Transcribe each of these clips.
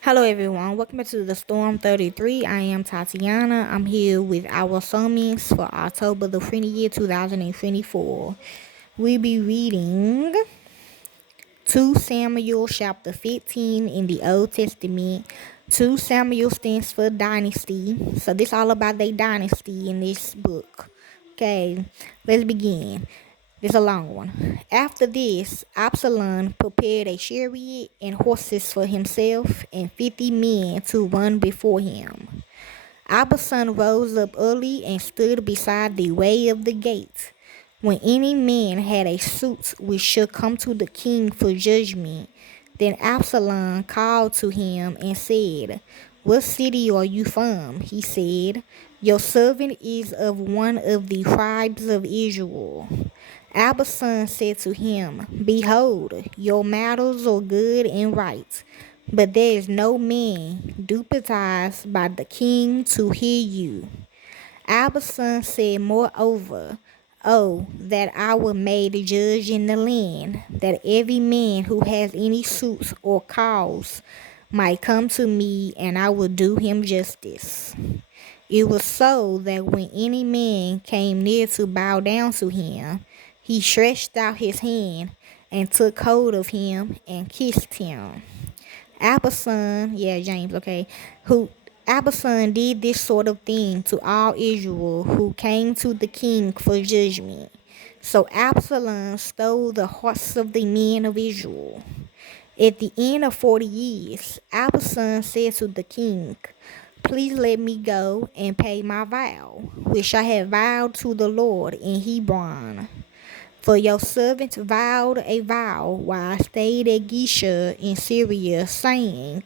Hello everyone, welcome back to the Storm 33. I am Tatiana. I'm here with our sermons for October the 20th, 2024. We'll be reading 2 Samuel chapter 15 in the Old Testament. 2 Samuel stands for Dynasty. So this all about the dynasty in this book. Okay, let's begin. It's a long one. After this, Absalom prepared a chariot and horses for himself and 50 men to run before him. Absalom rose up early and stood beside the way of the gate. When any man had a suit which should come to the king for judgment, then Absalom called to him and said, "What city are you from?" He said, "Your servant is of one of the tribes of Israel." Absalom said to him, "Behold, your matters are good and right, but there is no man deputized by the king to hear you." Absalom said moreover, "Oh, that I were made a judge in the land, that every man who has any suit or cause might come to me, and I will do him justice." It was so that when any man came near to bow down to him, he stretched out his hand and took hold of him and kissed him. Absalom, James, okay, who Absalom did this sort of thing to all Israel who came to the king for judgment. So Absalom stole the hearts of the men of Israel. At the end of 40 years, Absalom said to the king, "Please let me go and pay my vow, which I have vowed to the Lord in Hebron. For your servant vowed a vow while I stayed at Geshur in Syria, saying,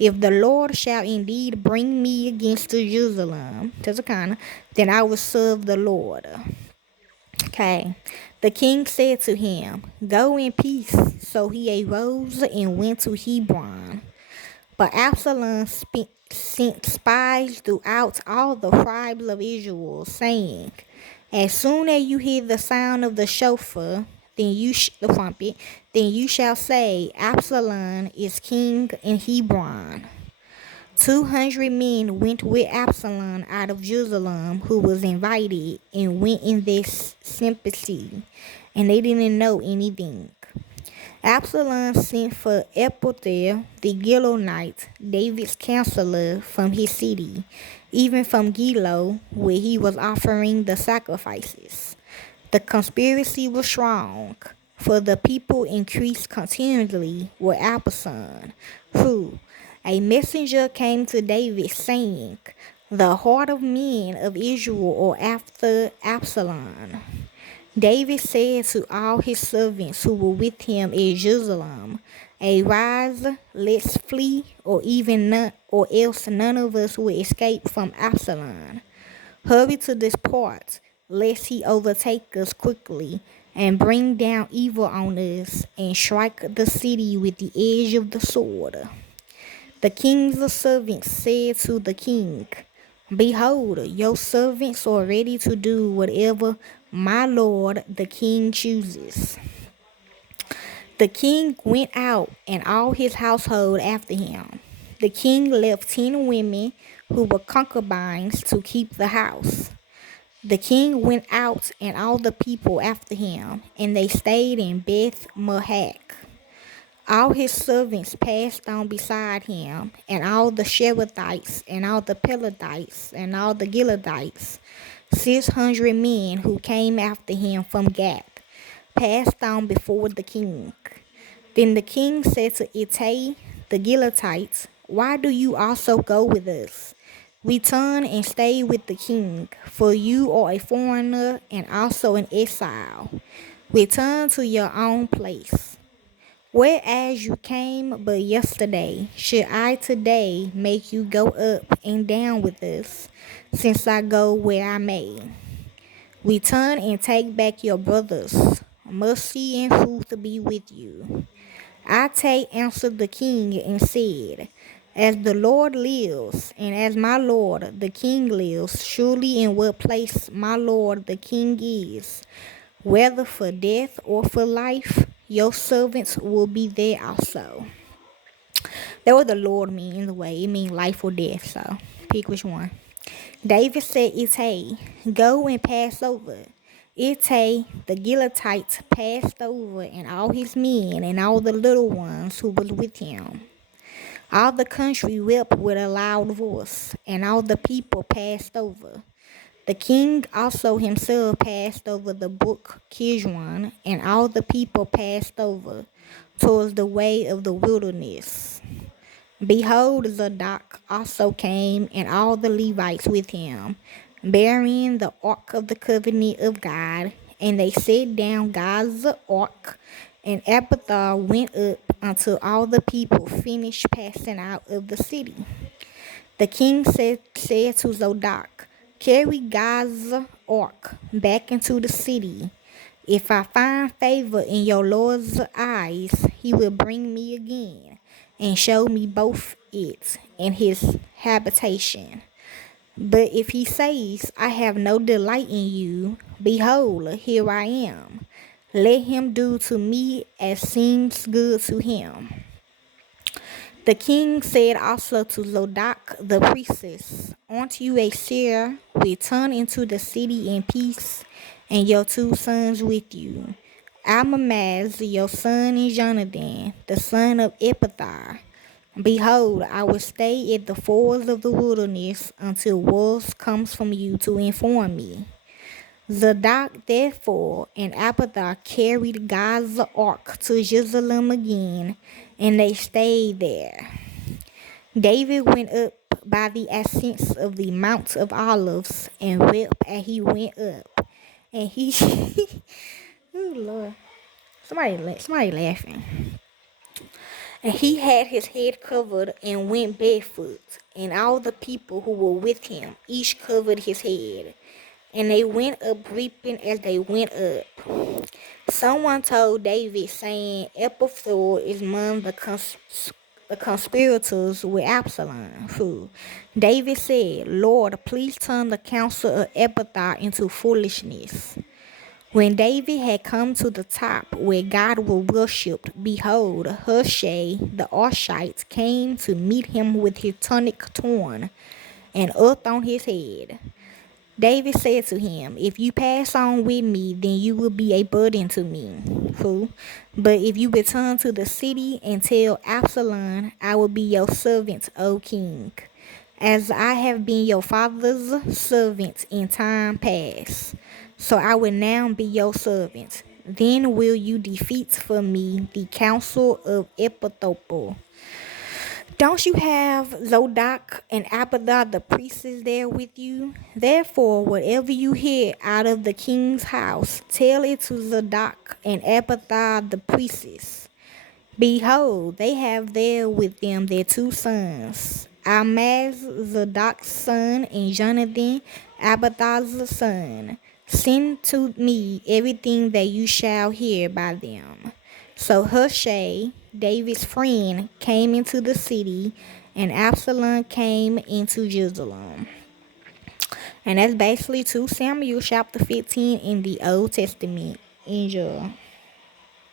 If the Lord shall indeed bring me against Jerusalem, then I will serve the Lord." Okay. The king said to him, "Go in peace." So he arose and went to Hebron. But Absalom sent spies throughout all the tribes of Israel, saying, "As soon as you hear the sound of the shofar, the trumpet, then you shall say, Absalom is king in Hebron." 200 men went with Absalom out of Jerusalem, who was invited, and went in their sympathy, and they didn't know anything. Absalom sent for Epother the Gilonite, David's counselor, from his city, even from Gilo, where he was offering the sacrifices. The conspiracy was strong, for the people increased continually with Absalom. Who, a messenger came to David, saying, "The heart of men of Israel are after Absalom." David said to all his servants who were with him in Jerusalem, "Arise, let's flee, or else none of us will escape from Absalom. Hurry to this part, lest he overtake us quickly, and bring down evil on us, and strike the city with the edge of the sword." The king's servants said to the king, "Behold, your servants are ready to do whatever my lord the king chooses." The king went out and all his household after him. The king left 10 women who were concubines to keep the house. The king went out and all the people after him, and they stayed in Beth Mahak. All his servants passed on beside him, and all the Sherethites, and all the Pelethites, and all the Gileadites, 600 men who came after him from Gath, passed on before the king. Then the king said to Ittai the Gileadites, "Why do you also go with us? Return and stay with the king, for you are a foreigner and also an exile. Return to your own place. Whereas you came but yesterday, should I today make you go up and down with us, since I go where I may? Return and take back your brothers. Mercy and truth be with you." Ittai answered the king and said, "As the Lord lives, and as my lord the king lives, surely in what place my lord the king is, whether for death or for life, your servants will be there also." That what the Lord means way. It means life or death. So pick which one. David said, Ittai, go and pass over. Ittai, the Gileadite, passed over, and all his men and all the little ones who was with him. All the country wept with a loud voice, and all the people passed over. The king also himself passed over the brook Kidron, and all the people passed over towards the way of the wilderness. Behold, Zadok also came, and all the Levites with him, bearing the ark of the covenant of God, and they set down God's ark, and Abiathar went up until all the people finished passing out of the city. The king said to Zadok, carry God's ark back into the city. If I find favor in your Lord's eyes, he will bring me again and show me both it and his habitation. But if he says, I have no delight in you, behold, here I am. Let him do to me as seems good to him. The king said also to Zadok the priestess, aren't you a seer? Return into the city in peace, and your 2 sons with you. Ahimaaz, your son, and Jonathan, the son of Abiathar. Behold, I will stay at the fords of the wilderness until word comes from you to inform me. Zadok therefore and Abiathar carried God's ark to Jerusalem again, and they stayed there. David went up by the ascents of the Mount of Olives and wept as he went up. And he, oh Lord, somebody laughing. And he had his head covered and went barefoot, and all the people who were with him, each covered his head. And they went up weeping as they went up. Someone told David, saying, Absalom is among the conspirators with Absalom. David said, Lord, please turn the counsel of Abiathar into foolishness. When David had come to the top where God was worshipped, behold, Hushai the Archite came to meet him with his tunic torn and earth on his head. David said to him, if you pass on with me, then you will be a burden to me. But if you return to the city and tell Absalom, I will be your servant, O king, as I have been your father's servant in time past. So I will now be your servant. Then will you defeat for me the counsel of Ahithophel. Don't you have Zadok and Abiathar the priests there with you? Therefore, whatever you hear out of the king's house, tell it to Zadok and Abiathar the priests. Behold, they have there with them their 2 sons, Ahimaaz, Zadok's son, and Jonathan, Abiathar's son. Send to me everything that you shall hear by them. So Hushai, David's friend, came into the city, and Absalom came into Jerusalem. And that's basically 2 Samuel chapter 15 in the Old Testament. Enjoy.